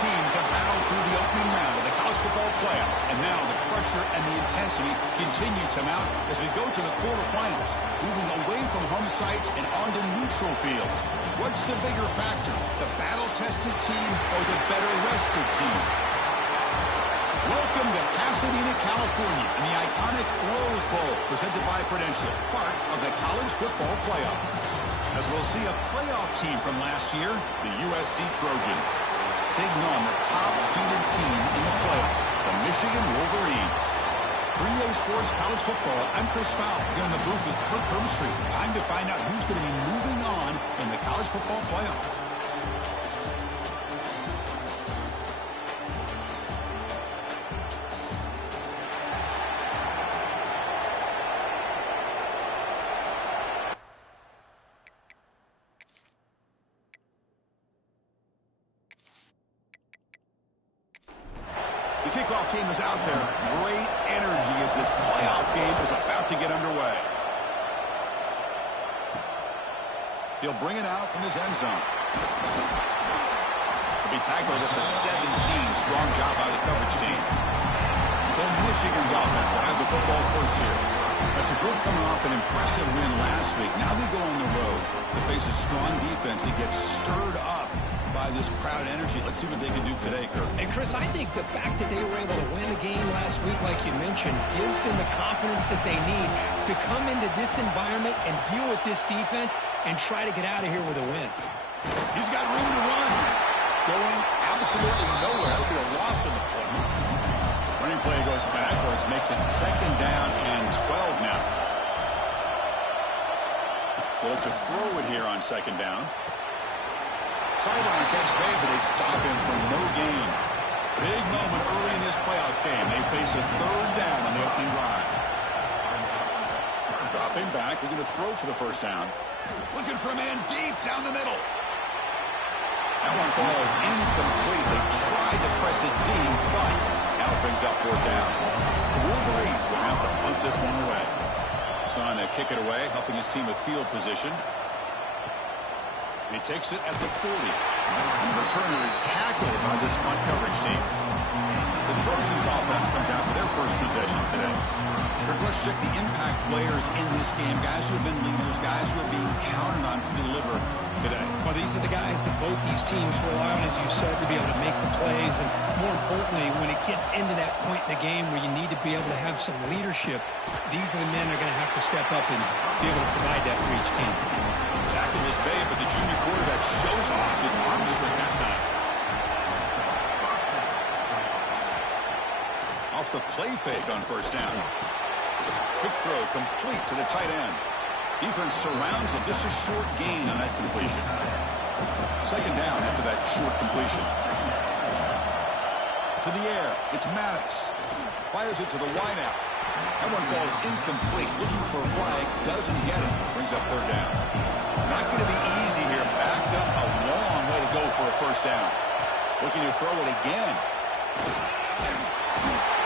teams have battled through the opening round of the college football playoff, and now the pressure and the intensity continue to mount as we go to the quarterfinals, moving away from home sites and onto neutral fields. What's the bigger factor, the battle-tested team or the better-rested team? Welcome to Pasadena, California, and the iconic Rose Bowl, presented by Prudential, part of the college football playoff. As we'll see a playoff team from last year, the USC Trojans, taking on the top-seeded team in the playoff, the Michigan Wolverines. 3A Sports College Football, I'm Chris Fowl, here in the booth with Kirk Herbstreit. Time to find out who's going to be moving on in the college football playoff. The kickoff team is out there. Great energy as this playoff game is about to get underway. He'll bring it out from his end zone. He'll be tackled at the 17. Strong job by the coverage team. So Michigan's offense will have the football first here. That's a group coming off an impressive win last week. Now we go on the road to face a strong defense that gets stirred up by this crowd energy. Let's see what they can do today, Kirk. And Chris, I think the fact that they were able to win the game last week, like you mentioned, gives them the confidence that they need to come into this environment and deal with this defense and try to get out of here with a win. He's got room to run. Going absolutely nowhere. It'll be a loss in the play. Running play goes backwards, makes it 2nd down and 12 now. We'll look to throw it here on 2nd down. Sideline catch made, but they stop him for no gain. Big moment early in this playoff game. They face a 3rd down on the opening drive. Dropping back, looking to throw for the 1st down. Looking for a man deep down the middle. That one falls incomplete. They tried to press it deep, but now it brings up 4th down. The Wolverines will have to punt this one away. Son to kick it away, helping his team with field position. He takes it at the 40. And the returner is tackled by this punt coverage team. The Trojans offense comes out for their first possession today. Let's check the impact players in this game. Guys who have been leaders, guys who are being counted on to deliver today. Well, these are the guys that both these teams rely on, as you said, to be able to make the plays. And more importantly, when it gets into that point in the game where you need to be able to have some leadership, these are the men that are going to have to step up and be able to provide that for each team. Tackle is made, but the junior quarterback shows off his arm strength that time. Off the play fake on 1st down. Quick throw complete to the tight end. Defense surrounds him. Just a short gain on that completion. 2nd down after that short completion. To the air. It's Maddox. Fires it to the wideout. That one falls incomplete. Looking for a flag. Doesn't get it. Brings up 3rd down. Not going to be easy here. Backed up a long way to go for a 1st down. Looking to throw it again.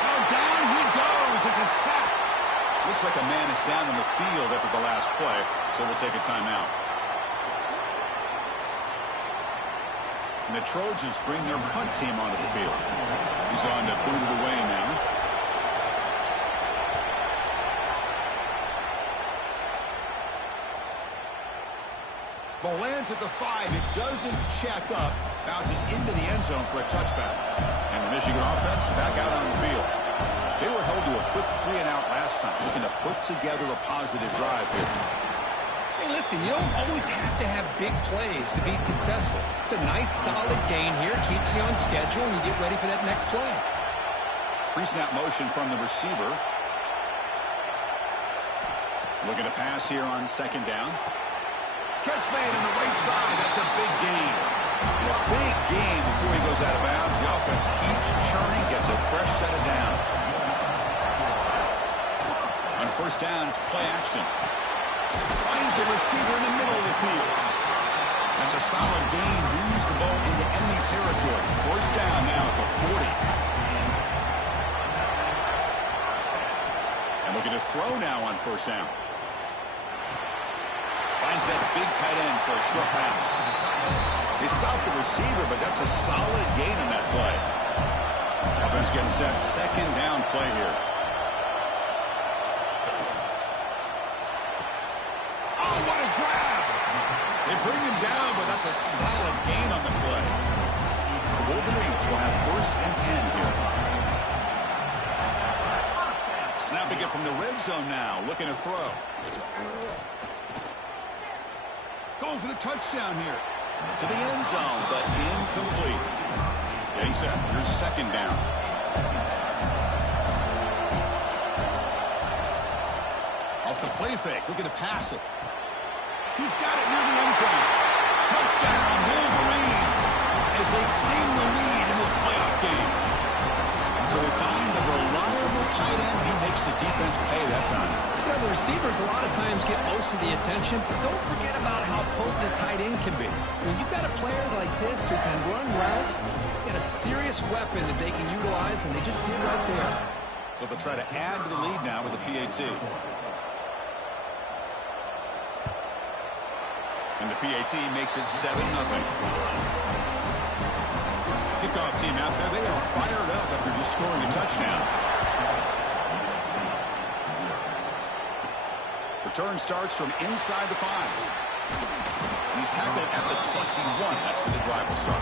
Oh, down he goes. It's a sack. Looks like a man is down in the field after the last play, so we'll take a timeout. And the Trojans bring their punt team onto the field. He's on to boot it away now. Ball lands at the 5. It doesn't check up. Bounces into the end zone for a touchback. And the Michigan offense back out on the field. They were held to a quick 3-and-out last time, looking to put together a positive drive here. Hey, listen, you don't always have to have big plays to be successful. It's a nice, solid gain here. Keeps you on schedule, and you get ready for that next play. Pre-snap motion from the receiver. Looking to pass here on 2nd down. Catch made on the right side. That's a big gain. And a big gain before he goes out of bounds. The offense keeps churning, gets a fresh set of downs. On 1st down, it's play action. Finds a receiver in the middle of the field. That's a solid gain. Moves the ball into enemy territory. 1st down now at the 40. And looking to throw now on 1st down. finds that big tight end for a short pass. They stopped the receiver, but that's a solid gain on that play. Offense getting set. Second down play here. Oh, what a grab! They bring him down, but that's a solid gain on the play. The Wolverines will have 1st and 10 here. Snapping it from the red zone now, looking to throw. Going for the touchdown here. To the end zone, but incomplete. Getting set. Here's 2nd down. Off the play fake, looking to pass it. He's got it near the end zone. Touchdown, Wolverines, as they claim the lead in this playoff game. So they find the reliable tight end. He makes the defense pay that time. Yeah, the receivers a lot of times get most of the attention, but don't forget about how potent a tight end can be. When you've got a player like this who can run routes, you got a serious weapon that they can utilize, and they just did right there. So they'll try to add to the lead now with a PAT. And the PAT makes it 7-0. Kickoff team out there, they are fired up after just scoring a touchdown. Return starts from inside the 5. He's tackled at the 21. That's where the drive will start.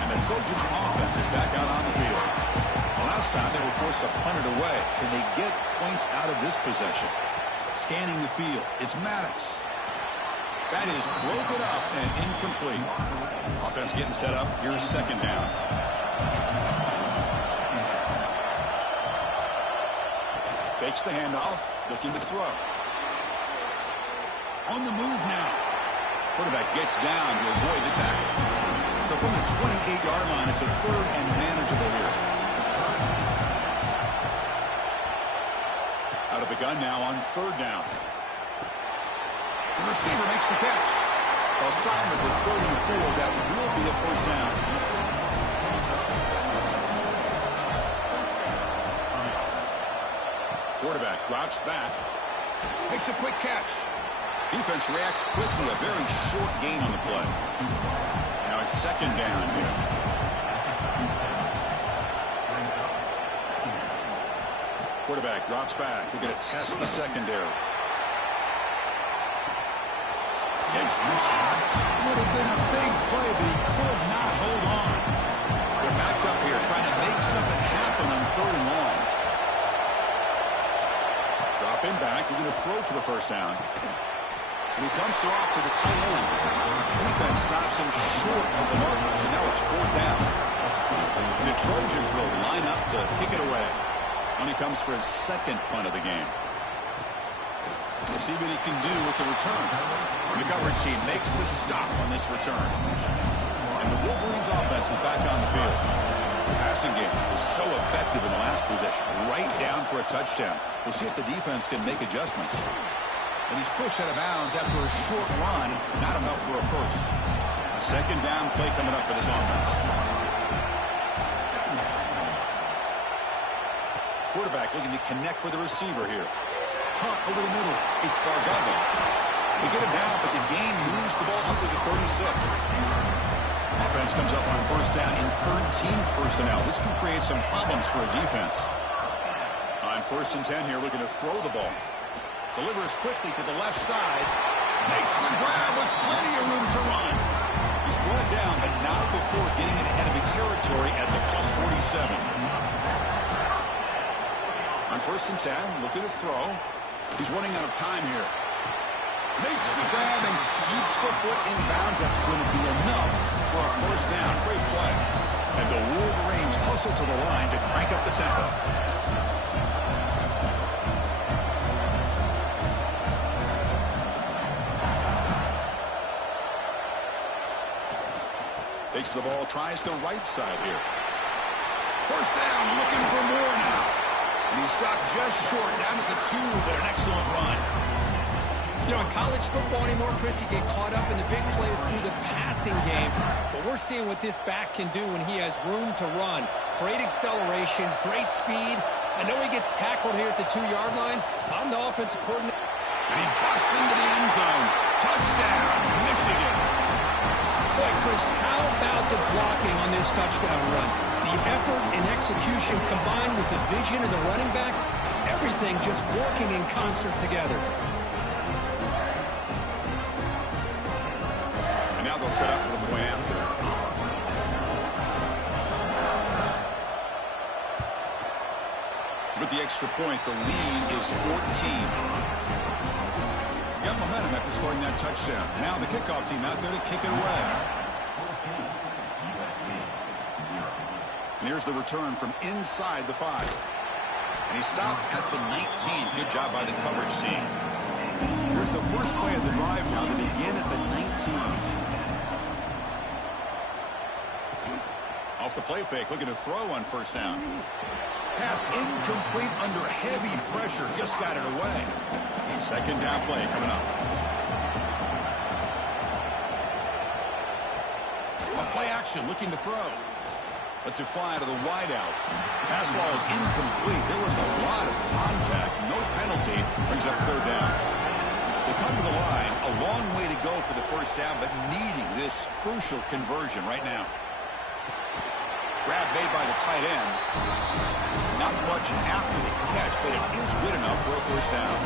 And the Trojans offense is back out on the field. The last time they were forced to punt it away. Can they get points out of this possession? Scanning the field. It's Maddox. That is broken up and incomplete. Offense getting set up. Here's 2nd down. Fakes the handoff. Looking to throw. On the move now. Quarterback gets down to avoid the tackle. So from the 28-yard line, it's a 3rd and manageable here. Out of the gun now on 3rd down. The receiver makes the catch. They'll stop him at the 34. That will be a 1st down. Quarterback drops back. Makes a quick catch. Defense reacts quickly. A very short gain on the play. Now it's 2nd down here. Quarterback drops back. We're going to test the secondary. It's dropped. Would have been a big play, but he could not hold on. They're backed up here trying to make something happen on 3rd and long. Drop him back. We're going to throw for the 1st down. And he dumps it off to the tight end. Defense stops him short of the markers, and now it's 4th down. And the Trojans will line up to kick it away. Only comes for his 2nd punt of the game. We'll see what he can do with the return. The coverage team makes the stop on this return. And the Wolverines offense is back on the field. The passing game was so effective in the last possession. Right down for a touchdown. We'll see if the defense can make adjustments. And he's pushed out of bounds after a short run. Not enough for a 1st. 2nd down play coming up for this offense. Quarterback looking to connect with the receiver here. Hunt over the middle. It's Bargava. They get it down, but the gain moves the ball under the 36. Offense comes up on 1st down in 13 personnel. This can create some problems for a defense. On 1st and 10 here, looking to throw the ball. Delivers quickly to the left side. Makes the grab with plenty of room to run. He's brought down, but not before getting into enemy territory at the plus 47. On 1st and 10, looking to throw. He's running out of time here. Makes the grab and keeps the foot in bounds. That's going to be enough for a 1st down. Great play. And the Wolverines hustle to the line to crank up the tempo. Takes the ball, tries the right side here. 1st down, looking for more now. And he stopped just short, down at the 2, but an excellent run. You know, in college football anymore, Chris, you get caught up in the big plays through the passing game. But we're seeing what this back can do when he has room to run. Great acceleration, great speed. I know he gets tackled here at the 2-yard line. I'm the offensive coordinator. And he busts into the end zone. Touchdown, Michigan. Boy, Chris, how about the blocking on this touchdown run? The effort and execution combined with the vision of the running back, everything just working in concert together. And now they'll set up for the point after. With the extra point, the lead is 14. Got momentum after scoring that touchdown. Now the kickoff team out there to kick it away. And here's the return from inside the 5. And he stopped at the 19. Good job by the coverage team. Here's the first play of the drive now. They begin at the 19. Off the play fake, looking to throw on first down. Pass incomplete under heavy pressure. Just got it away. Second down play coming up. A play action, looking to throw. Lets it fly to the wideout. Pass ball is incomplete. There was a lot of contact. No penalty. Brings up third down. They come to the line. A long way to go for the first down, but needing this crucial conversion right now. Grab made by the tight end. Not much after the catch, but it is good enough for a first down.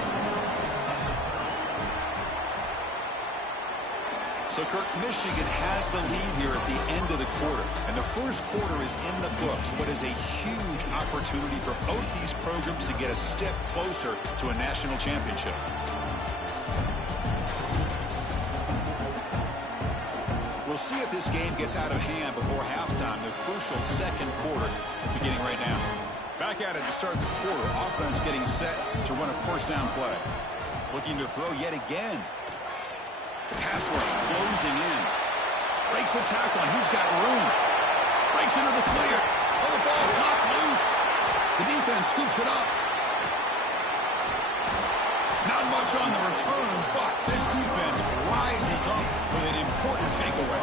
So, Kirk, Michigan has the lead here at the end of the quarter. And the first quarter is in the books. What is a huge opportunity for both these programs to get a step closer to a national championship. We'll see if this game gets out of hand before halftime. The crucial second quarter beginning right now. Back at it to start the quarter. Offense getting set to run a first down play. Looking to throw yet again. Pass rush closing in. Breaks a tackle, and he's got room. Breaks into the clear. Oh, the ball's knocked loose. The defense scoops it up. Not much on the return, but this defense rises up with an important takeaway.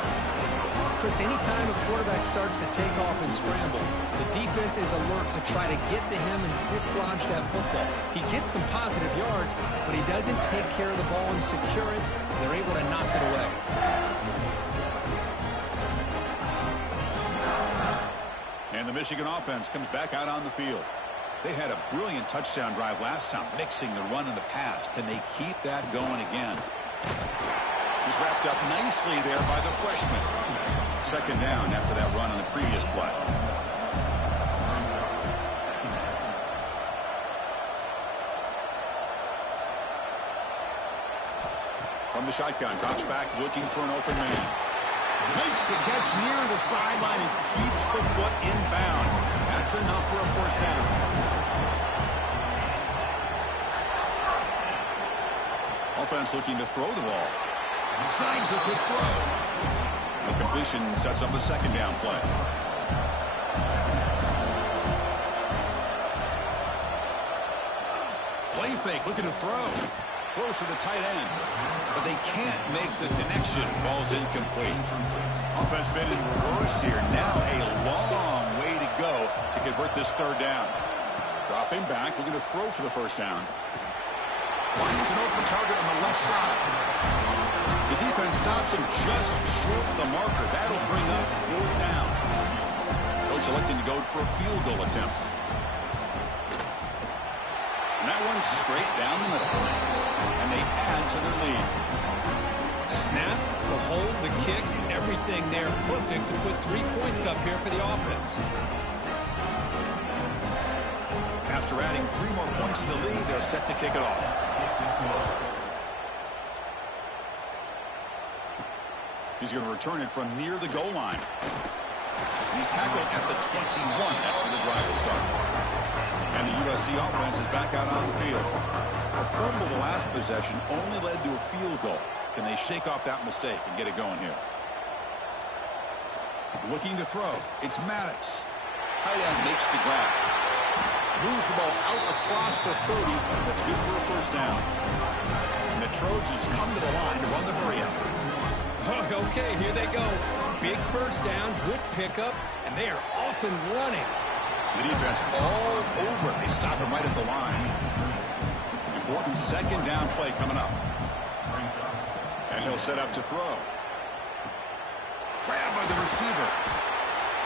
Chris, anytime a quarterback starts to take off and scramble, the defense is alert to try to get to him and dislodge that football. He gets some positive yards, but he doesn't take care of the ball and secure it. They're able to knock it away. And the Michigan offense comes back out on the field. They had a brilliant touchdown drive last time, mixing the run and the pass. Can they keep that going again? He's wrapped up nicely there by the freshman. Second down after that run on the previous play. From the shotgun, drops back looking for an open man. Makes the catch near the sideline and keeps the foot in bounds. That's enough for a first down. Offense looking to throw the ball. Signs a good throw. The completion sets up a second down play. Play fake, looking to throw. Throws to the tight end. But they can't make the connection. Ball's incomplete. Offense been in reverse here. Now a long way to go to convert this third down. Dropping back, looking to throw for the first down. Finds an open target on the left side. The defense stops him just short of the marker. That'll bring up fourth down. Coach electing to go for a field goal attempt. And that one's straight down the middle. And they add to their lead. Snap, the hold, the kick, everything there perfect to put 3 points up here for the offense. After adding 3 more points to the lead, they're set to kick it off. He's going to return it from near the goal line. He's tackled at the 21. That's where the drive will start. And the USC offense is back out on the field. A fumble the last possession only led to a field goal. Can they shake off that mistake and get it going here? Looking to throw. It's Maddox. Tight end makes the grab. Moves the ball out across the 30. That's good for a first down. And the Trojans come to the line to run the hurry up. Okay, here they go. Big first down, good pickup, and they are off and running. The defense all over it. They stop him right at the line. Important second down play coming up. And he'll set up to throw. Grabbed by the receiver.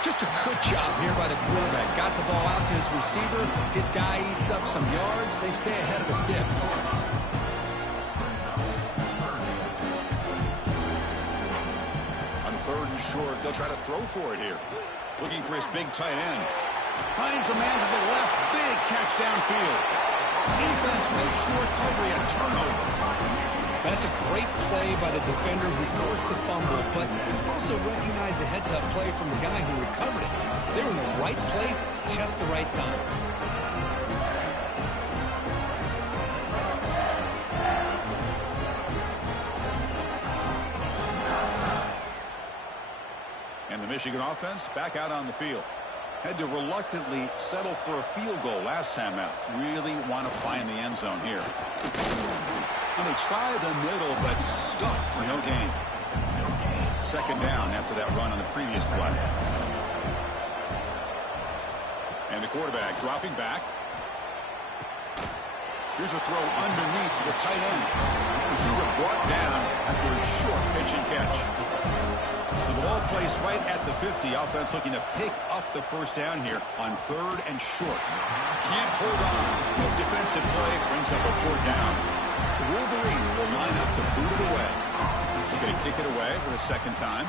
Just a good job here by the quarterback. Got the ball out to his receiver. His guy eats up some yards. They stay ahead of the sticks. On 3rd and short, they'll try to throw for it here. Looking for his big tight end. Finds a man to the left. Big catch downfield. Defense makes the recovery a turnover. That's a great play by the defender who forced the fumble, but it's also recognized a heads-up play from the guy who recovered it. They were in the right place at just the right time. And the Michigan offense back out on the field. Had to reluctantly settle for a field goal last time out. Really want to find the end zone here. And they try the middle, but stuffed for no gain. 2nd down after that run on the previous play. And the quarterback dropping back. Here's a throw underneath to the tight end. Receiver brought down after a short pitch and catch. So the ball placed right at the 50. Offense looking to pick up the first down here on 3rd and short. Can't hold on. Good defensive play brings up a 4th down. The Wolverines will line up to boot it away. They're going to kick it away for the 2nd time.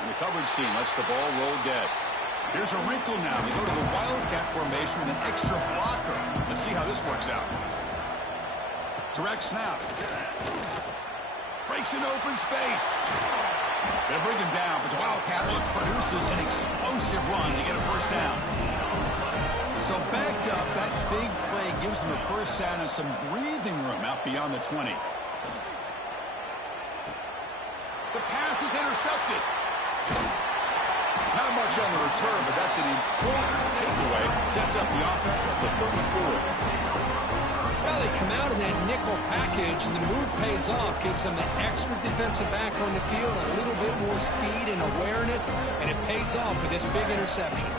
And the coverage team lets the ball roll dead. Here's a wrinkle now. They go to the Wildcat formation with an extra blocker. Let's see how this works out. Direct snap. Breaks an open space. They'll bring him down, but the Wildcat look produces an explosive run to get a first down. So backed up, that big play gives them a first down and some breathing room out beyond the 20. The pass is intercepted. Not much on the return, but that's an important takeaway. Sets up the offense at the 34. Well, they come out in that nickel package, and the move pays off. Gives them an extra defensive back on the field, a little bit more speed and awareness, and it pays off with this big interception.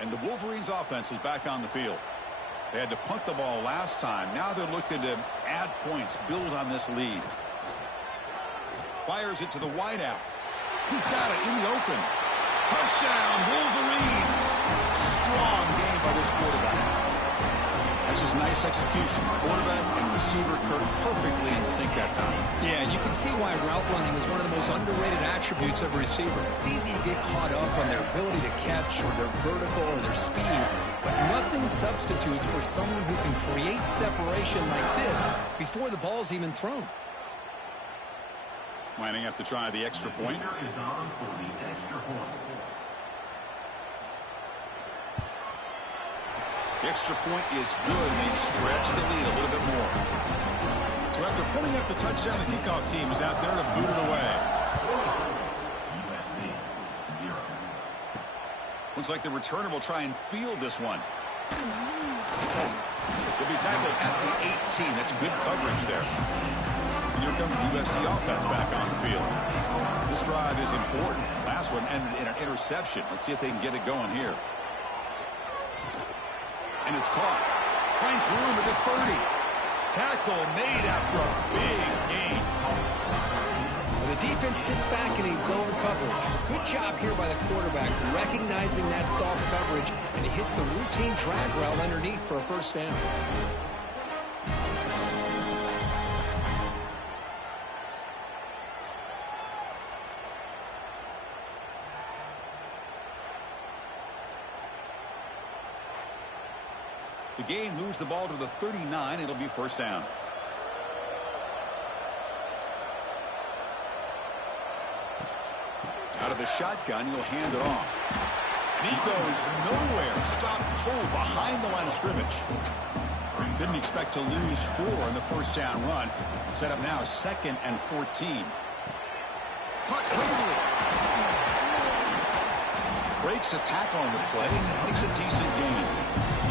And the Wolverines offense is back on the field. They had to punt the ball last time. Now they're looking to add points, build on this lead. Fires it to the wideout. He's got it in the open. Touchdown, Wolverines. Strong game by this quarterback. That's just nice execution. Quarterback and receiver Kirk perfectly in sync that time. Yeah, you can see why route running is one of the most underrated attributes of a receiver. It's easy to get caught up on their ability to catch or their vertical or their speed, but nothing substitutes for someone who can create separation like this before the ball's even thrown. Lining up to try the extra point. The extra point is good. They stretch the lead a little bit more. So after putting up the touchdown, the kickoff team is out there to boot it away. USC 0. Looks like the returner will try and field this one. They'll be tackled at the 18. That's good coverage there. And here comes the USC offense back on the field. This drive is important. Last one ended in an interception. Let's see if they can get it going here. And it's caught. Finds room at the 30. Tackle made after a big gain. The defense sits back in a zone coverage. Good job here by the quarterback, recognizing that soft coverage, and he hits the routine drag route underneath for a first down. The gain moves the ball to the 39. It'll be first down. Out of the shotgun, he'll hand it off. And he goes nowhere. Stopped full behind the line of scrimmage. Didn't expect to lose 4 in the first down run. Set up now 2nd and 14. Caught cleanly. Breaks a tackle on the play. Makes a decent gain.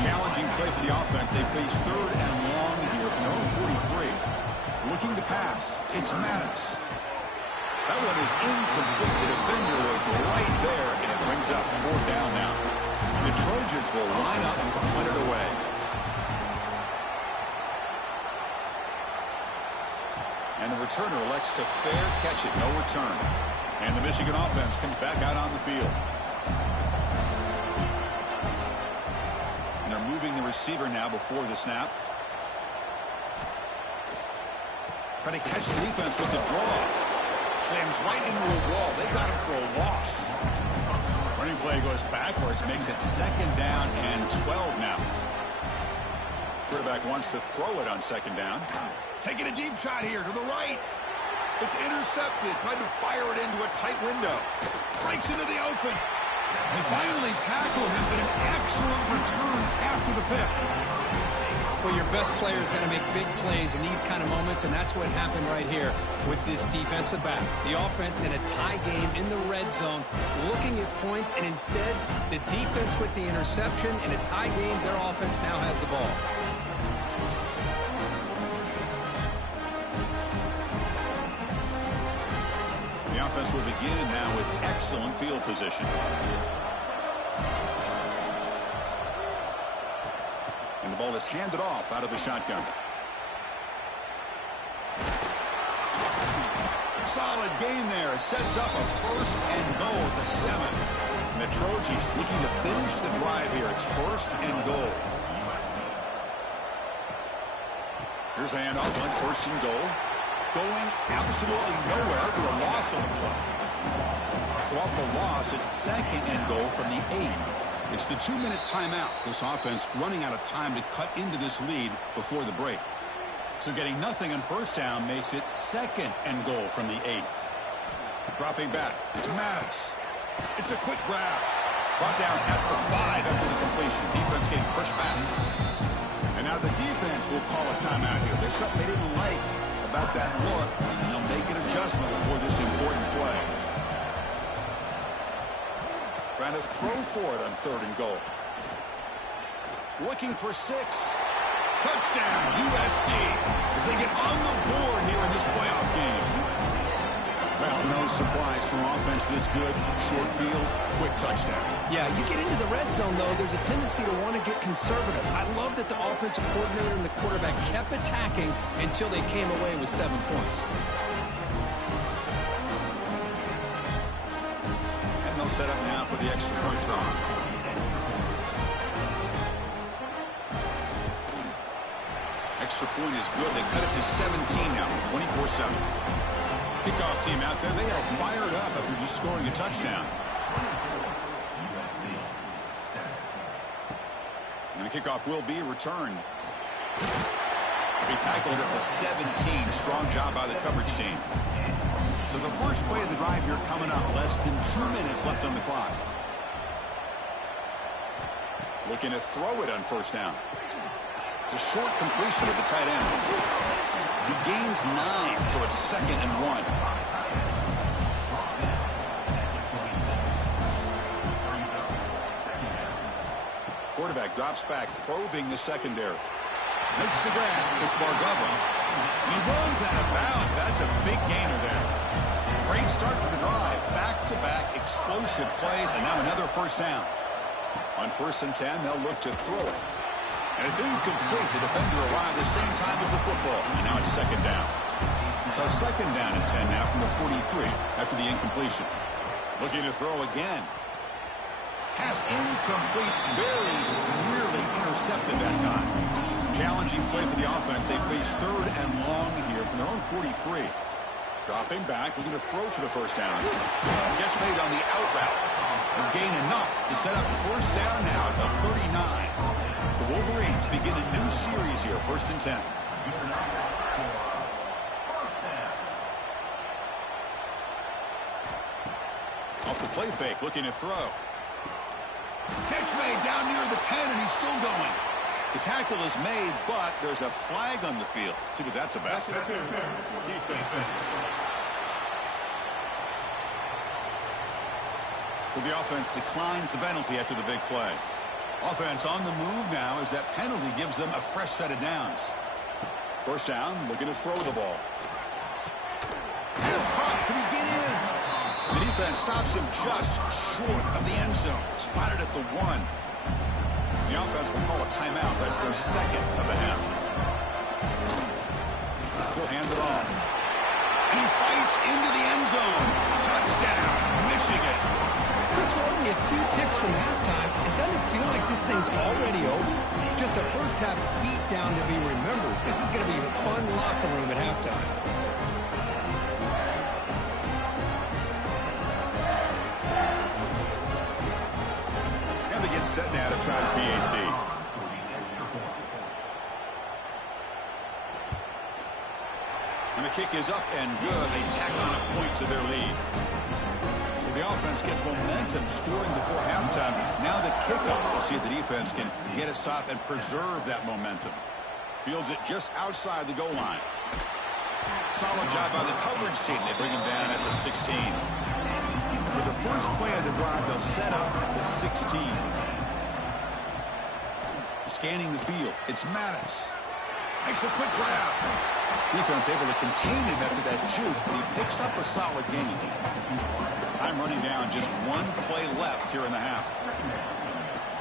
Challenging play for the offense. They face 3rd and long here from their own 43. It's Maddox. That one is incomplete. The defender was right there, and it brings up 4th down now. The Trojans will line up to punt it away. And the returner elects to fair catch it. No return. And the Michigan offense comes back out on the field. And they're moving the receiver now before the snap. Trying to catch the defense with the draw. Slams right into a wall. They got him for a loss. Running play goes backwards. Makes it 2nd down and 12 now. Quarterback wants to throw it on 2nd down. Taking a deep shot here to the right. It's intercepted. Tried to fire it into a tight window. Breaks into the open. They finally tackle him, but an excellent return after the pick. Well, your best player is going to make big plays in these kind of moments, and that's what happened right here with this defensive back. The offense in a tie game in the red zone, looking at points, and instead, the defense with the interception. In a tie game, their offense now has the ball. The offense will begin now with excellent field position. And the ball is handed off out of the shotgun. Solid gain there. It sets up a 1st and goal at the 7. And the Trojans looking to finish the drive here. It's 1st and goal. Here's the handoff on 1st and goal. Going absolutely nowhere for a loss on the play. So off the loss, it's 2nd and goal from the 8. It's the 2-minute timeout. This offense running out of time to cut into this lead before the break. So getting nothing on 1st down makes it 2nd and goal from the 8. Dropping back. It's Maddox. It's a quick grab. Brought down at the 5 after the completion. Defense getting pushed back. And now the defense will call a timeout here. There's something they didn't like about that look, and they'll make an adjustment before this important play. Trying to throw for it on 3rd and goal. Looking for 6. Touchdown, USC, as they get on the board here in this playoff game. Well, no surprise from offense this good. Short field, quick touchdown. Yeah, you get into the red zone, though, there's a tendency to want to get conservative. I love that the offensive coordinator and the quarterback kept attacking until they came away with 7 points. And they'll set up now for the extra point try. Extra point is good. They cut it to 17 now, 24-7. Kickoff team out there. They are fired up after just scoring a touchdown. And the kickoff will be returned. Be tackled at the 17. Strong job by the coverage team. So the first play of the drive here coming up. Less than 2 minutes left on the clock. Looking to throw it on 1st down. It's a short completion of the tight end. He gains 9, so it's 2nd and 1. Quarterback drops back, probing the secondary. Makes the grab. It's Bargova. He runs out of bounds. That's a big gainer there. Great start for the drive. Back-to-back explosive plays, and now another 1st down. On 1st and 10, they'll look to throw it. And it's incomplete. The defender arrived the same time as the football. And now it's 2nd down. So 2nd down and 10 now from the 43 after the incompletion. Looking to throw again. Pass incomplete. Very nearly intercepted that time. Challenging play for the offense. They face 3rd and long here from their own 43. Dropping back. Looking to throw for the 1st down. Gets made on the out route. And gain enough to set up 1st down now at the 39. The Wolverines begin a new series here, 1st and 10. Off the play fake, looking to throw. Catch made down near the 10, and he's still going. The tackle is made, but there's a flag on the field. Let's see what that's about. So the offense declines the penalty after the big play. Offense on the move now as that penalty gives them a fresh set of downs. 1st down, looking to throw the ball. Pass caught. Can he get in? The defense stops him just short of the end zone. Spotted at the 1. The offense will call a timeout. That's their second of the half. He'll hand it off. And he fights into the end zone. Touchdown, Michigan. Chris, we're only a few ticks from halftime. It doesn't feel like this thing's already over. Just a first half beatdown to be remembered. This is going to be a fun locker room at halftime. And they get set now to try the PAT. And the kick is up and good. They tack on a point to their lead. So the offense gets momentum scoring before halftime. Now the kickoff. We'll see if the defense can get a stop and preserve that momentum. Fields it just outside the goal line. Solid job by the coverage team. They bring him down at the 16. For the first play of the drive, they'll set up at the 16. Scanning the field. It's Maddox. Makes a quick grab. Defense able to contain him after that juke. He picks up a solid gain. Time running down. Just one play left here in the half.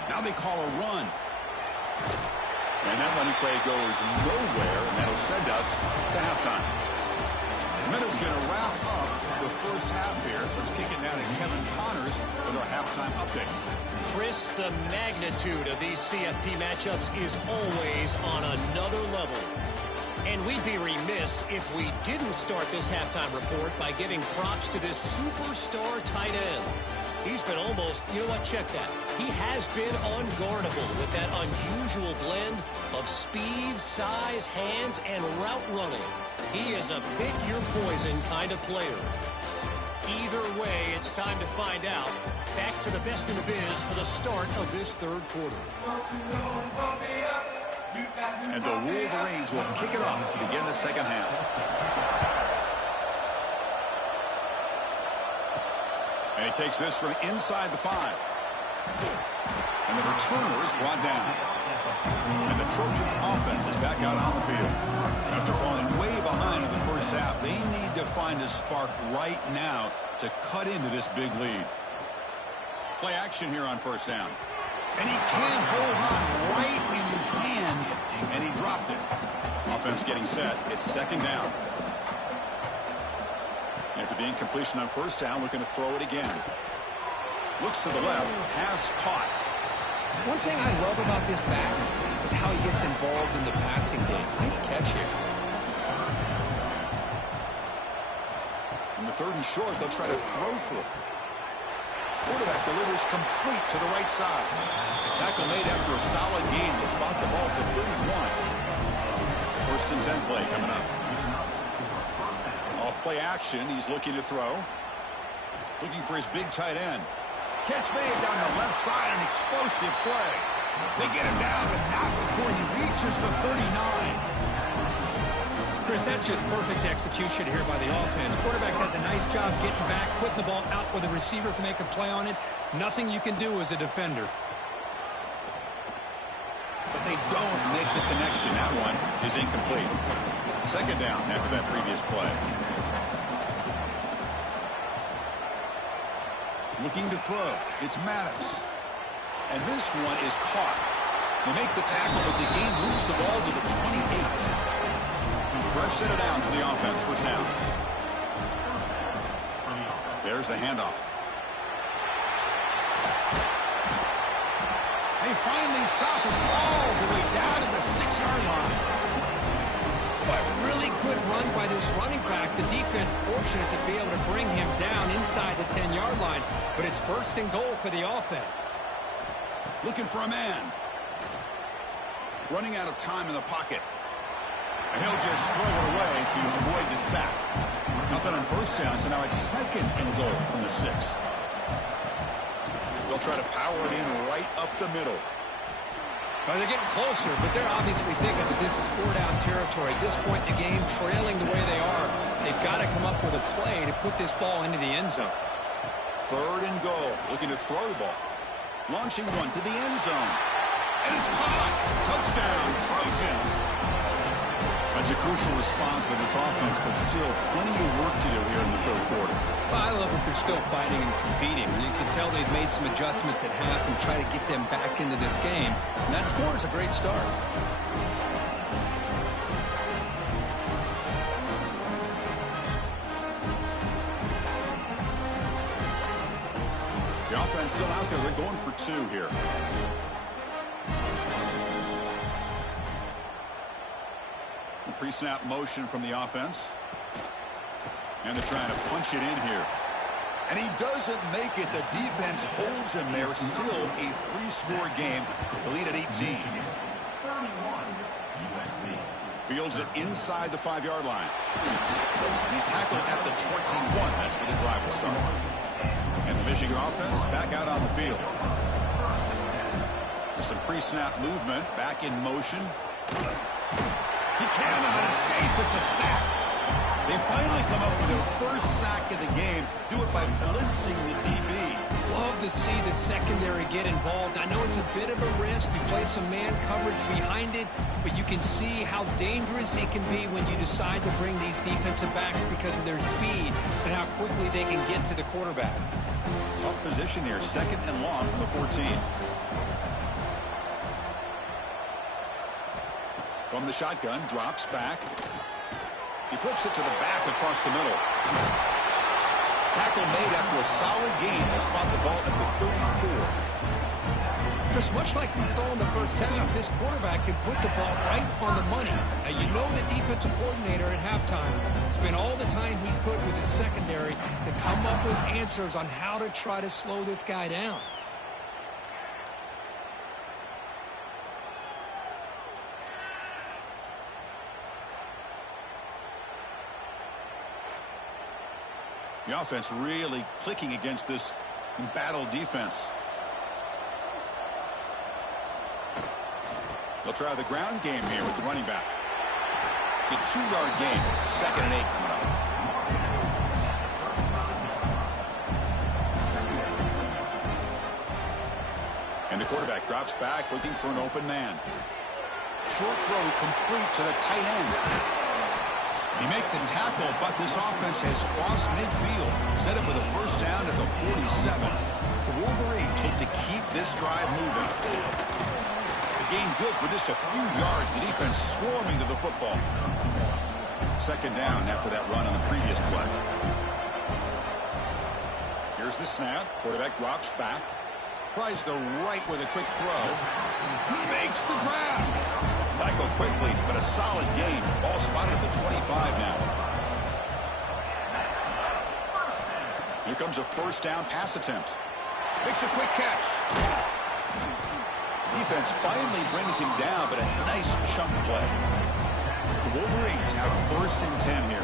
Now they call a run. And that running play goes nowhere, and that'll send us to halftime. Minutes going to wrap up the first half here. Let's kick it down to Kevin Connors with our halftime update. Chris, the magnitude of these CFP matchups is always on another level. And we'd be remiss if we didn't start this halftime report by giving props to this superstar tight end. He's been almost, you know what, check that. He has been unguardable with that unusual blend of speed, size, hands, and route running. He is a pick-your-poison kind of player. Either way, it's time to find out. Back to the best in the biz for the start of this third quarter. And the Wolverines will kick it off to begin the second half. And he takes this from inside the 5. And the returner is brought down. And the Trojans offense is back out on the field. After falling way behind in the first half, they need to find a spark right now to cut into this big lead. Play action here on first down. And he can't hold on right in his hands, and he dropped it. Offense getting set. It's second down. After the incompletion on first down, we're going to throw it again. Looks to the left. Pass caught. One thing I love about this back is how he gets involved in the passing game. Nice catch here. In the third and short, they'll try to throw for it. Quarterback delivers complete to the right side. Tackle made after a solid gain will spot the ball to 31. First and 10 play coming up. Off play action. He's looking to throw. Looking for his big tight end. Catch made down the left side. An explosive play. They get him down, but not before he reaches the 39. Chris, that's just perfect execution here by the offense. Quarterback does a nice job getting back, putting the ball out where the receiver can make a play on it. Nothing you can do as a defender. But they don't make the connection. That one is incomplete. Second down after that previous play. Looking to throw. It's Maddox. And this one is caught. They make the tackle, but the game moves the ball to the 28. Fresh set it down for the offense. First down. There's the handoff. They finally stop it all the way down to the 6-yard line. But really good run by this running back. The defense fortunate to be able to bring him down inside the 10-yard line. But it's first and goal for the offense. Looking for a man. Running out of time in the pocket. And he'll just throw it away to avoid the sack. Nothing on first down, so now it's second and goal from the 6. They'll try to power it in right up the middle. Well, they're getting closer, but they're obviously thinking that this is 4-down territory. At this point in the game, trailing the way they are, they've got to come up with a play to put this ball into the end zone. Third and goal, looking to throw the ball. Launching one to the end zone. And it's caught. Touchdown, Trojans. A That's a crucial response by this offense, but still plenty of work to do here in the third quarter. Well, I love that they're still fighting and competing. You can tell they've made some adjustments at half and try to get them back into this game. And that score is a great start. The offense still out there. They're going for two here. Pre-snap motion from the offense. And they're trying to punch it in here. And he doesn't make it. The defense holds him there. Still a three-score game. The lead at 18. Fields it inside the 5-yard line. And he's tackled at the 21. That's where the drive will start. And the Michigan offense back out on the field. There's some pre-snap movement. Back in motion. He cannot escape. It's a sack. They finally come up with their first sack of the game. Do it by blitzing the DB. Love to see the secondary get involved. I know it's a bit of a risk. You play some man coverage behind it, but you can see how dangerous it can be when you decide to bring these defensive backs because of their speed and how quickly they can get to the quarterback. Tough position here. 2nd and long from the 14. From the shotgun, drops back. He flips it to the back across the middle. Tackle made after a solid gain. They spot the ball at the 34. Just much like we saw in the first half, this quarterback can put the ball right on the money. Now, you know the defensive coordinator at halftime spent all the time he could with his secondary to come up with answers on how to try to slow this guy down. The offense really clicking against this embattled defense. They'll try the ground game here with the running back. It's a 2-yard gain. 2nd and 8 coming up. And the quarterback drops back looking for an open man. Short throw complete to the tight end. He make the tackle, but this offense has crossed midfield. Set up with a first down at the 47. The Wolverines look to keep this drive moving. The gain good for just a few yards. The defense swarming to the football. 2nd down after that run on the previous play. Here's the snap. Quarterback drops back. Tries the right with a quick throw. He makes the grab. Tackle quickly, but a solid gain. Ball spotted at the 25 now. Here comes a first down pass attempt. Makes a quick catch. Defense finally brings him down, but a nice chunk play. The Wolverines have 1st and 10 here.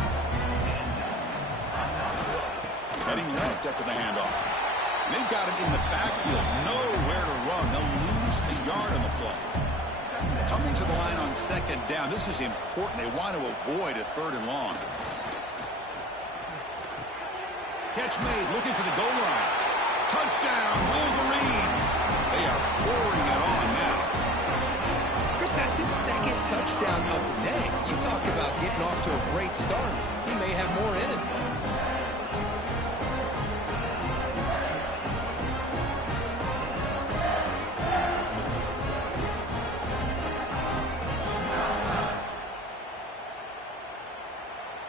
Heading left after the handoff. They've got him in the backfield. Nowhere to run. They'll lose a yard on the play. Coming to the line on 2nd down. This is important. They want to avoid a 3rd and long. Catch made. Looking for the goal line. Touchdown, Wolverines. They are pouring it on now. Chris, that's his 2nd touchdown of the day. You talk about getting off to a great start. He may have more in it.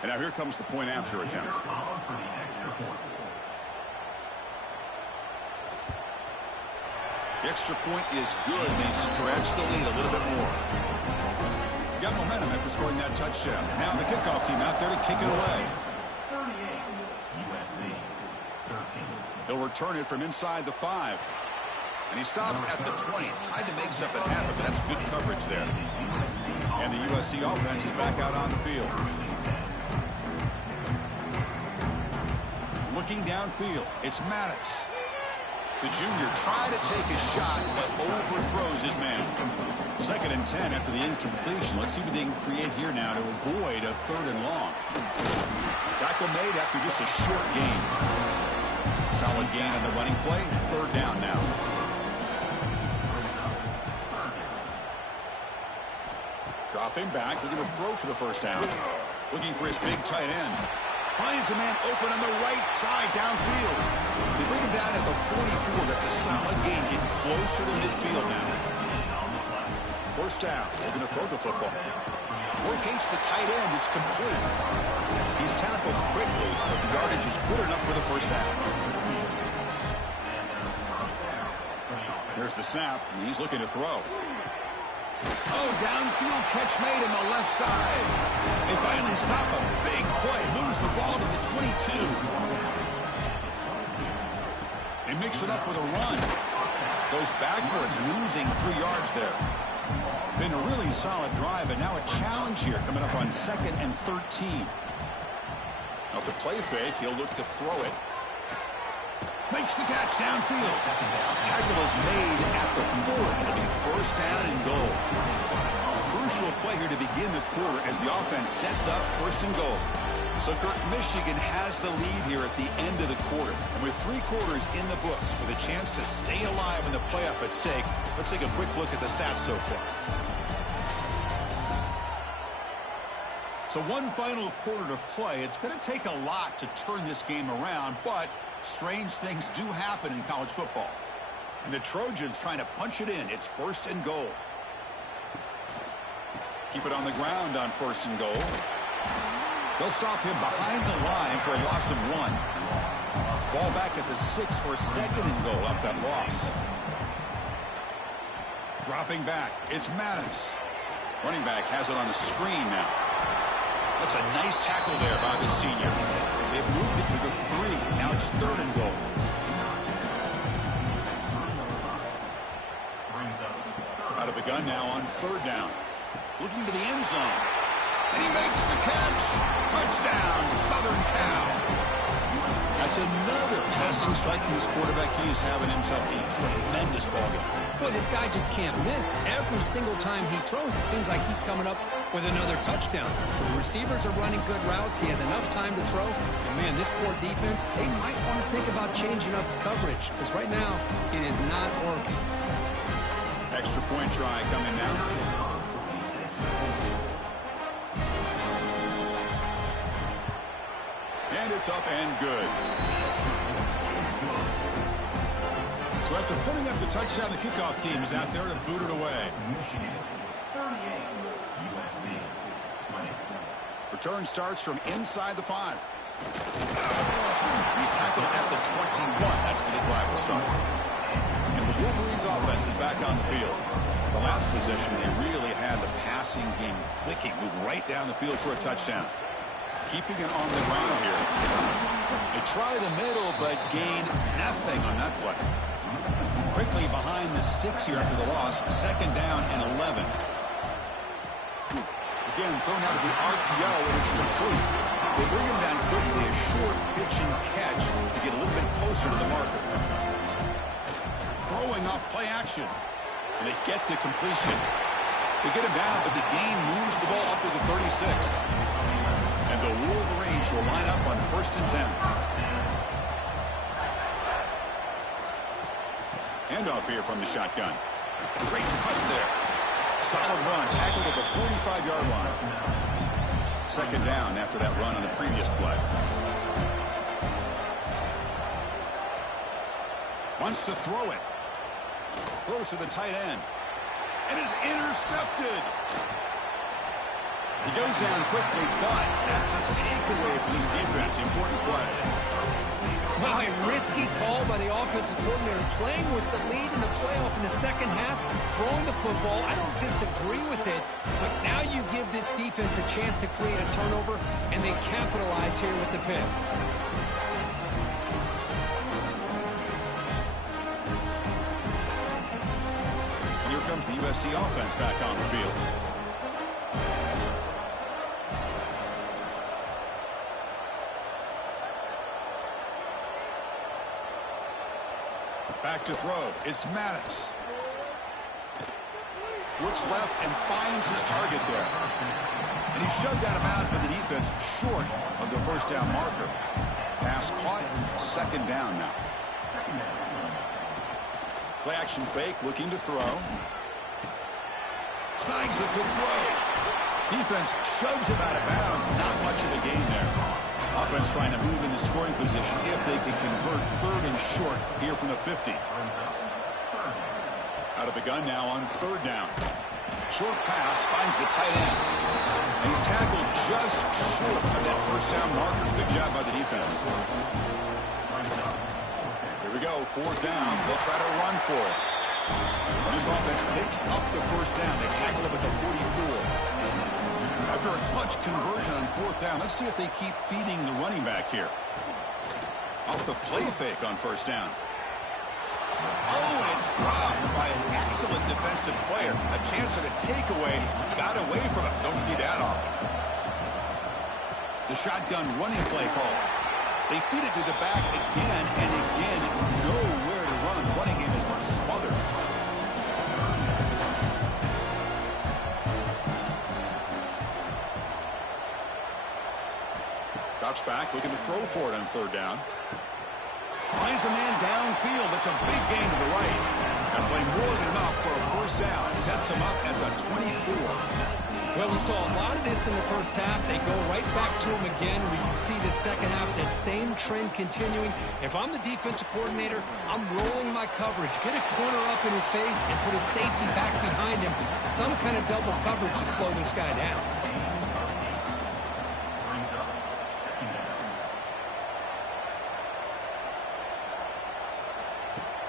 And now here comes the point after attempt. The extra point is good. They stretch the lead a little bit more. Got momentum after scoring that touchdown. Now the kickoff team out there to kick it away. 38, USC, 13. He'll return it from inside the 5. And he stopped at the 20. Tried to make something happen, but that's good coverage there. And the USC offense is back out on the field. Looking downfield, it's Maddox. The junior tried to take a shot, but overthrows his man. 2nd and 10 after the incompletion. Let's see what they can create here now to avoid a 3rd and long. Tackle made after just a short gain. Solid gain on the running play. 3rd down now. Dropping back, looking to throw for the first down. Looking for his big tight end. Finds a man open on the right side downfield. They bring him down at the 44. That's a solid gain, getting closer to midfield now. First down, looking to throw the football. Locates the tight end, it's complete. He's tackled quickly, but the yardage is good enough for the first down. There's the snap, and he's looking to throw. Oh, downfield catch made on the left side. They finally stop a big play. Moves the ball to the 22. They mix it up with a run. Goes backwards, losing 3 yards there. Been a really solid drive, and now a challenge here coming up on 2nd and 13. Off the play fake, he'll look to throw it. Makes the catch downfield. Tackle is made at the 4. It'll be first down and goal. Crucial play here to begin the quarter as the offense sets up 1st and goal. So, Kirk, Michigan has the lead here at the end of the quarter. And with 3 quarters in the books, with a chance to stay alive in the playoff at stake, let's take a quick look at the stats so far. So one final quarter to play. It's going to take a lot to turn this game around, but strange things do happen in college football. And the Trojans trying to punch it in. It's 1st and goal. Keep it on the ground on 1st and goal. They'll stop him behind the line for a loss of 1. Ball back at the 6 or 2nd and goal off that loss. Dropping back, it's Maddox. Running back has it on the screen now. That's a nice tackle there by the senior. They've moved it to the 3. Now it's 3rd and goal. Out of the gun now on 3rd down. Looking to the end zone. And he makes the catch. Touchdown, Southern Cal. That's another passing strike from this quarterback. He is having himself a tremendous ballgame. Boy, this guy just can't miss. Every single time he throws, it seems like he's coming up with another touchdown. The receivers are running good routes. He has enough time to throw. And, man, this poor defense, they might want to think about changing up coverage because right now it is not working. Extra point try coming now. And it's up and good. So after putting up the touchdown, the kickoff team is out there to boot it away. Return starts from inside the 5. He's tackled at the 21. That's where the drive will start. And the Wolverines offense is back on the field. The last possession, they really had the passing game clicking. Move right down the field for a touchdown. Keeping it on the ground here. They try the middle, but gain nothing on that play. Quickly behind the sticks here after the loss. 2nd down and 11. Again, thrown out of the RPO, and it's complete. They bring him down quickly, a short pitch and catch to get a little bit closer to the marker. Throwing off play action. And they get to completion. They get him down, but the gain moves the ball up to the 36. And the Wolverines will line up on 1st and 10. Handoff here from the shotgun. Great cut there. Solid run, tackled at the 45-yard line. 2nd down after that run on the previous play. Wants to throw it. Throws to the tight end. And is intercepted. He goes down quickly, but that's a takeaway for this defense. Important play. Wow, a risky call by the offensive coordinator, playing with the lead in the playoff in the 2nd half, throwing the football. I don't disagree with it, but now you give this defense a chance to create a turnover, and they capitalize here with the pick. And here comes the USC offense back on the field. Back to throw. It's Maddox. Looks left and finds his target there. And he's shoved out of bounds by the defense short of the 1st down marker. Pass caught. 2nd down now. Play action fake, looking to throw. Snags it to throw. Defense shoves him out of bounds. Not much of a gain there. Offense trying to move into scoring position if they can convert 3rd and short here from the 50. Out of the gun now on 3rd down. Short pass finds the tight end. And he's tackled just short of that 1st down marker. Good job by the defense. Here we go, 4th down. They'll try to run for it. This offense picks up the 1st down. They tackle him at the 44. After a clutch conversion on 4th down, let's see if they keep feeding the running back here. Off the play fake on 1st down. Oh, and it's dropped by an excellent defensive player. A chance at a takeaway. Got away from it. Don't see that often. The shotgun running play call. They feed it to the back again and again. Nowhere to run. The running game has been smothered. Drops back, looking to throw for it on 3rd down. Finds a man downfield. That's a big gain to the right. That play more than enough for a 1st down. Sets him up at the 24. Well, we saw a lot of this in the 1st half. They go right back to him again. We can see the 2nd half, that same trend continuing. If I'm the defensive coordinator, I'm rolling my coverage. Get a corner up in his face and put his safety back behind him. Some kind of double coverage to slow this guy down.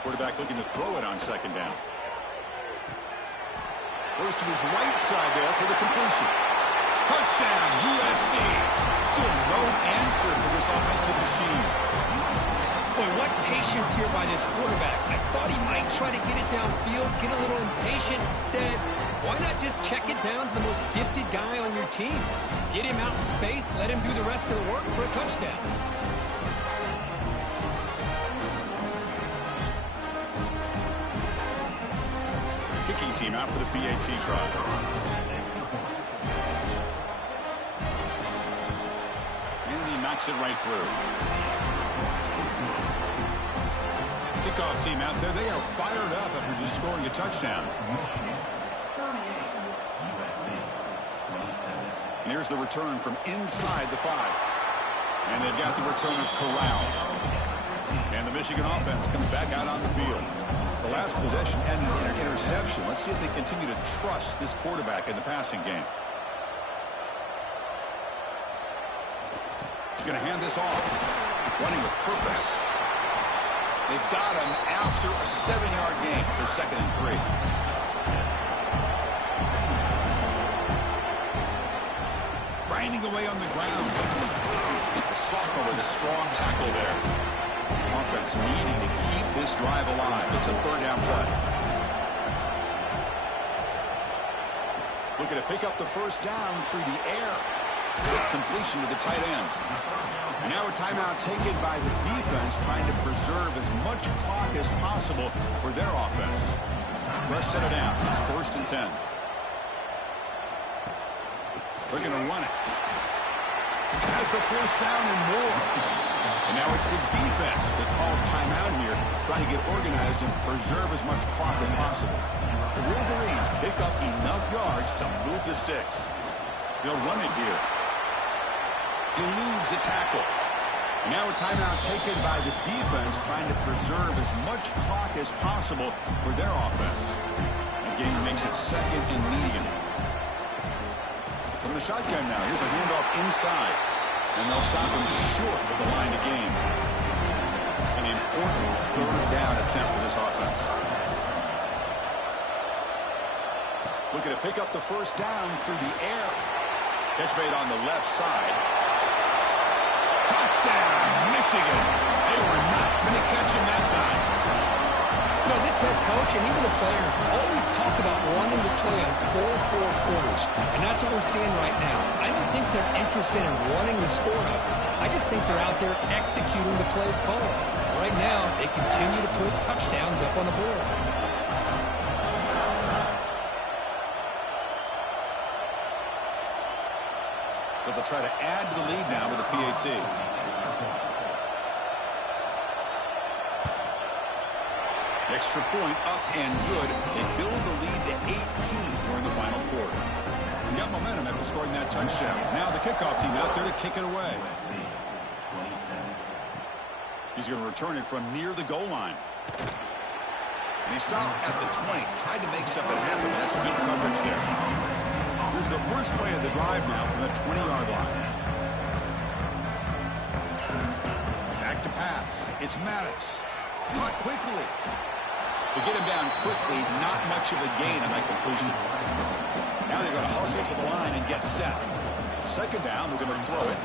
Quarterback looking to throw it on 2nd down. Goes to his right side there for the completion. Touchdown, USC. Still no answer for this offensive machine. Boy, what patience here by this quarterback. I thought he might try to get it downfield, get a little impatient. Instead, why not just check it down to the most gifted guy on your team? Get him out in space, let him do the rest of the work for a touchdown. Kicking team out for the PAT try. And he knocks it right through. Kickoff team out there. They are fired up after just scoring a touchdown. And here's the return from inside the 5. And they've got the return of Corral. And the Michigan offense comes back out on the field. The last possession ended in an interception. Let's see if they continue to trust this quarterback in the passing game. He's going to hand this off. Running with purpose. They've got him after a 7-yard gain. So 2nd and 3. Grinding away on the ground. The sophomore with a strong tackle there. Offense needing to keep this drive alive. It's a 3rd down play. Looking to pick up the 1st down through the air. Completion to the tight end. And now a timeout taken by the defense, trying to preserve as much clock as possible for their offense. Fresh set of downs. It's 1st and 10. They're going to run it. Has the 1st down and more. And now it's the defense that calls timeout here, trying to get organized and preserve as much clock as possible. The Wolverines pick up enough yards to move the sticks. They'll run it here. Eludes a tackle. And now a timeout taken by the defense, trying to preserve as much clock as possible for their offense. The game makes it 2nd and medium. From the shotgun now, here's a handoff inside. And they'll stop him short of the line of game. An important 3rd down attempt for this offense. Looking to pick up the 1st down through the air. Catch made on the left side. Touchdown, Michigan. They were not going to catch him that time. You know, this head coach and even the players always talk about wanting to play a 4-4 quarters, and that's what we're seeing right now. I don't think they're interested in running the score up. I just think they're out there executing the plays called. Right now, they continue to put touchdowns up on the board. So they'll try to add to the lead now with the PAT. Extra point up and good. They build the lead to 18 during the final quarter. He got momentum after scoring that touchdown. Now the kickoff team out there to kick it away. He's going to return it from near the goal line. And he stopped at the 20. Tried to make something happen. That's good coverage there. Here's the first play of the drive now from the 20-yard line. Back to pass. It's Maddox. Caught quickly. They get him down quickly. Not much of a gain on that completion. Now they're going to hustle to the line and get set. Second down, we're going to throw it.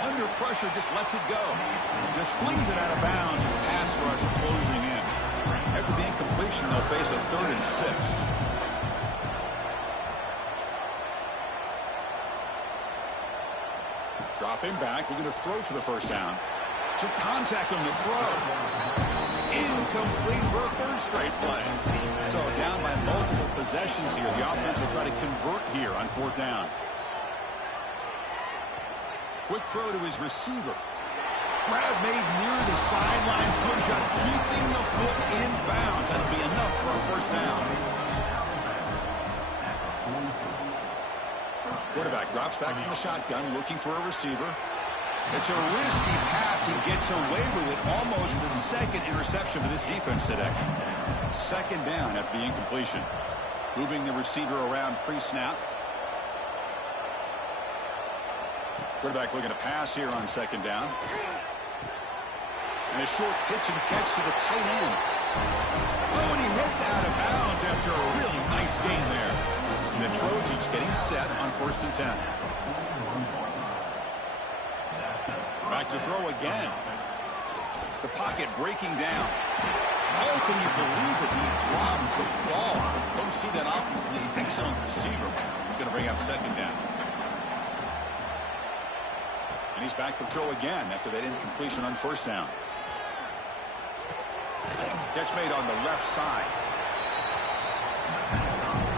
Under pressure, just lets it go. Just flings it out of bounds with pass rush closing in. After the incompletion, they'll face a 3rd and 6. Dropping back, looking to throw for the first down. Took contact on the throw. Incomplete for a 3rd straight play. So down by multiple possessions here. The offense will try to convert here on 4th down. Quick throw to his receiver. Grab made near the sidelines. Good job keeping the foot in bounds. That'll be enough for a first down. Quarterback drops back from the shotgun, looking for a receiver. It's a risky pass. He gets away with it. Almost the 2nd interception for this defense today. 2nd down after the incompletion. Moving the receiver around pre-snap. Quarterback looking to pass here on 2nd down. And a short pitch and catch to the tight end. Oh, and he hits out of bounds after a really nice game there. And the Trojans getting set on 1st and 10. Back to throw again. The pocket breaking down. Oh, can you believe it? He dropped the ball. Don't see that often from this excellent receiver. He's going to bring up 2nd down. And he's back to throw again after that incompletion on 1st down. Catch made on the left side.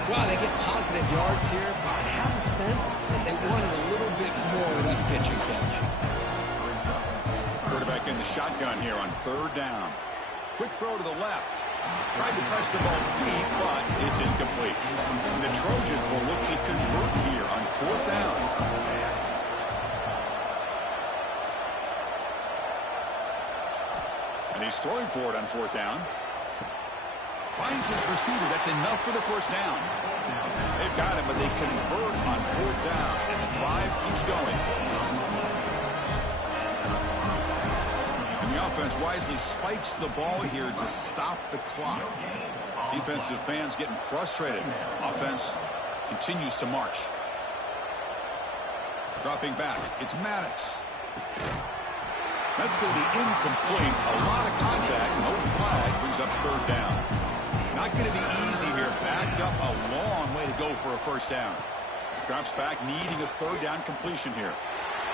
Wow, they get positive yards here, but I have the sense that they wanted a little bit more of that pitch and catch. Quarterback in the shotgun here on 3rd down. Quick throw to the left. Tried to press the ball deep, but it's incomplete. And the Trojans will look to convert here on 4th down. And he's throwing for it on 4th down. Finds his receiver. That's enough for the first down. They've got it, but they convert on 4th down. And the drive keeps going. And the offense wisely spikes the ball here to stop the clock. Defensive fans getting frustrated. Offense continues to march. Dropping back. It's Maddox. That's going to be incomplete. A lot of contact. No flag. Brings up 3rd down. Not going to be easy here. Backed up a long way to go for a first down. Drops back, needing a 3rd down completion here.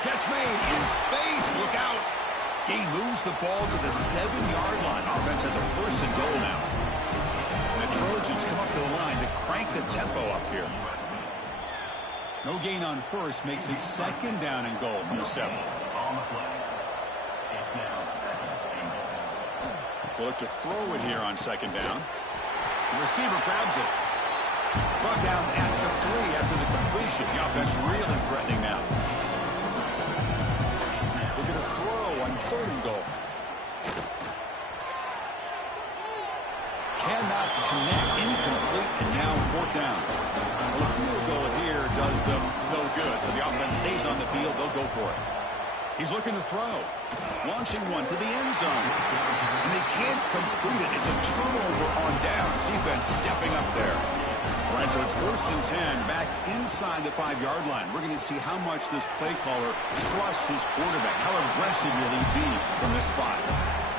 Catch made in space. Look out. He moves the ball to the 7-yard line. Offense has a 1st and goal now. And the Trojans come up to the line to crank the tempo up here. No gain on 1st. Makes it 2nd down and goal from the 7. We'll look to throw it here on 2nd down. The receiver grabs it. Brought down at the 3 after the completion. The offense really threatening now. Look at a throw on 3rd and goal. Cannot connect. Incomplete, and now 4th down. Well, a field goal here does them no good. So the offense stays on the field. They'll go for it. He's looking to throw. Launching one to the end zone. And they can't complete it. It's a turnover on downs. Defense stepping up there. All right, so it's 1st and 10 back inside the 5-yard line. We're going to see how much this play caller trusts his quarterback. How aggressive will he be from this spot?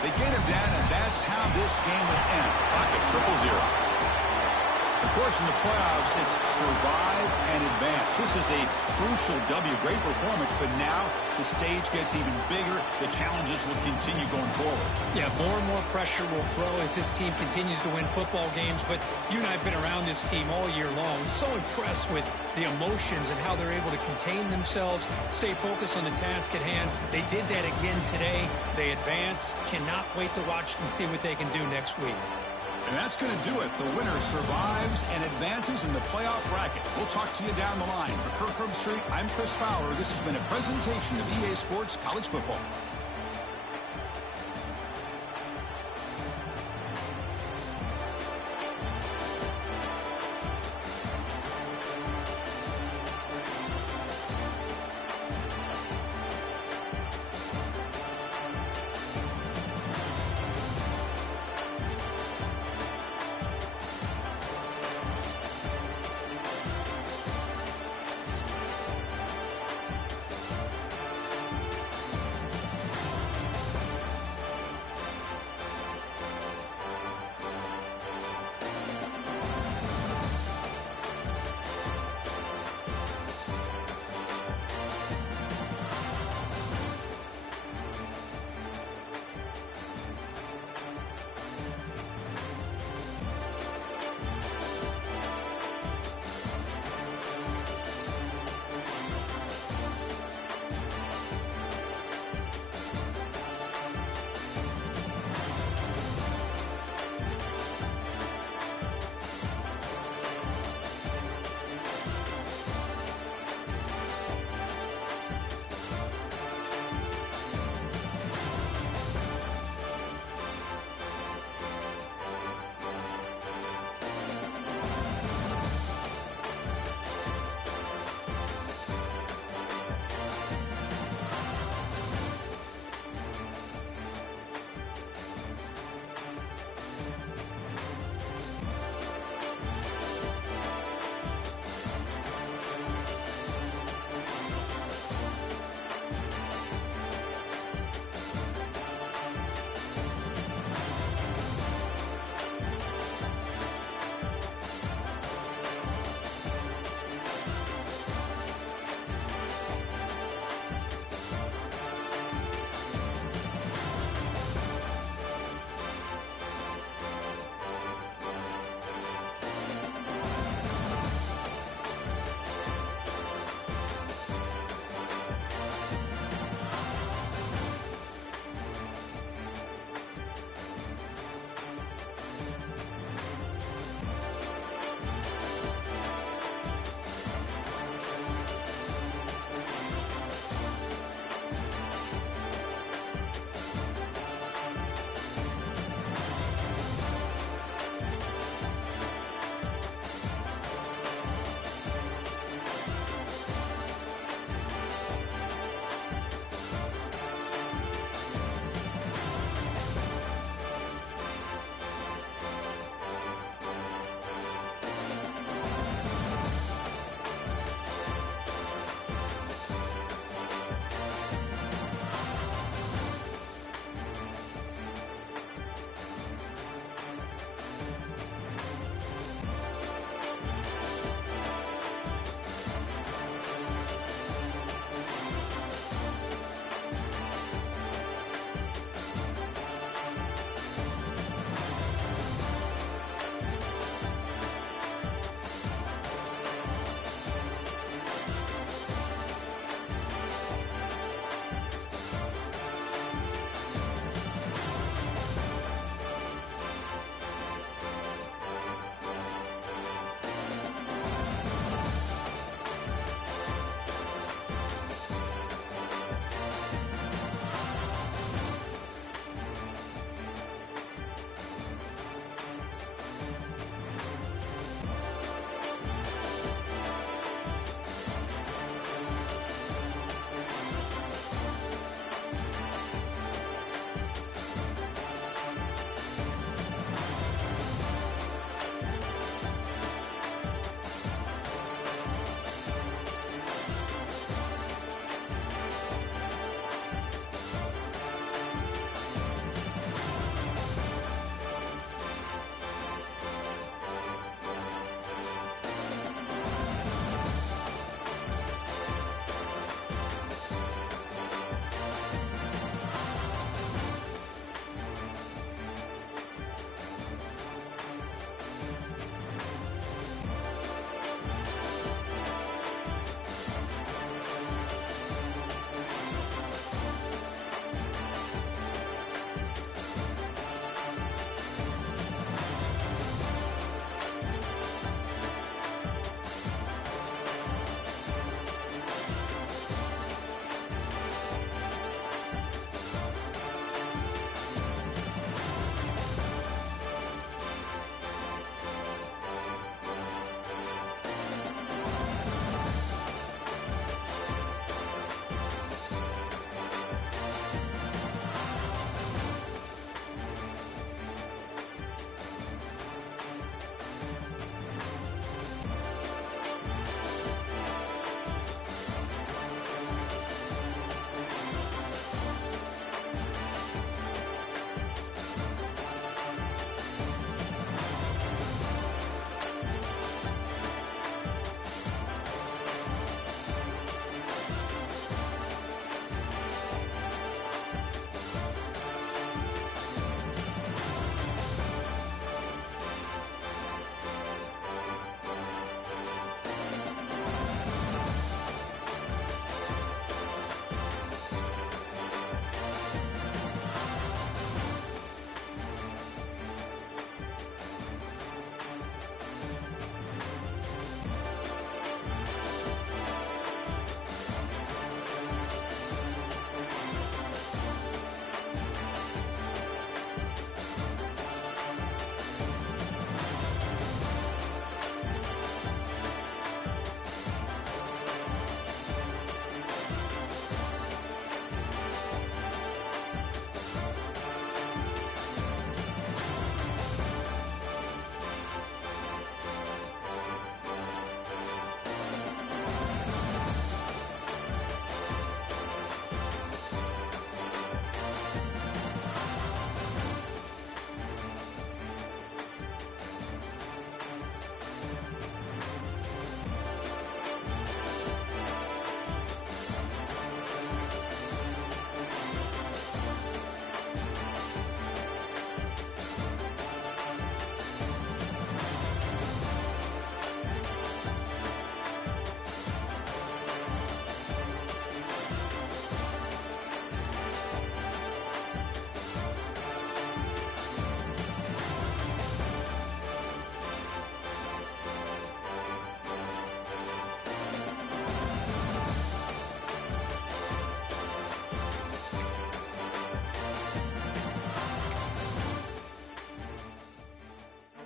They get him down, and that's how this game will end. Pocket 0-0. Of course, in the playoffs, it's survive and advance. This is a crucial W. Great performance, but now the stage gets even bigger. The challenges will continue going forward. Yeah, more and more pressure will grow as this team continues to win football games. But you and I have been around this team all year long. So impressed with the emotions and how they're able to contain themselves, stay focused on the task at hand. They did that again today. They advance. Cannot wait to watch and see what they can do next week. And that's going to do it. The winner survives and advances in the playoff bracket. We'll talk to you down the line. For Kirk Herbstreit, I'm Chris Fowler. This has been a presentation of EA Sports College Football.